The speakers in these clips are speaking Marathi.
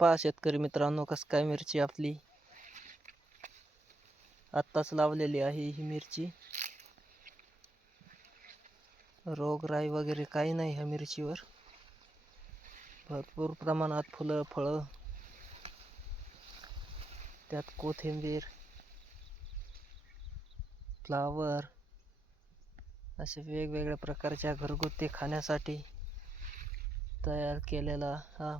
पहा शेतकरी मित्रांनो, कसं काय मिरची आपली आत्ताच लावलेली आहे. ही मिरची रोगराई वगैरे काही नाही ह्या मिरचीवर. भरपूर प्रमाणात फुलं फळं, त्यात कोथिंबीर, फ्लावर असे वेगवेगळ्या प्रकारच्या घरगुती खाण्यासाठी तयार केलेला हा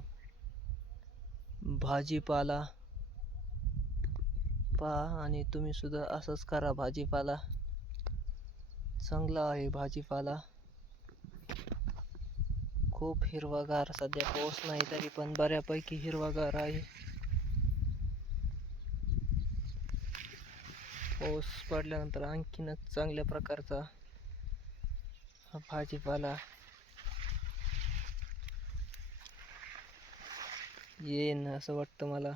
भाजीपाला पहा. आणि तुम्ही सुद्धा असंच करा. भाजीपाला चांगला आहे. भाजीपाला खूप हिरवागार, सध्या पाऊस नाही तरी पण बऱ्यापैकी हिरवागार आहे. पाऊस पडल्यानंतर आणखीनच चांगल्या प्रकारचा हा भाजीपाला येईन असं वाटतं मला.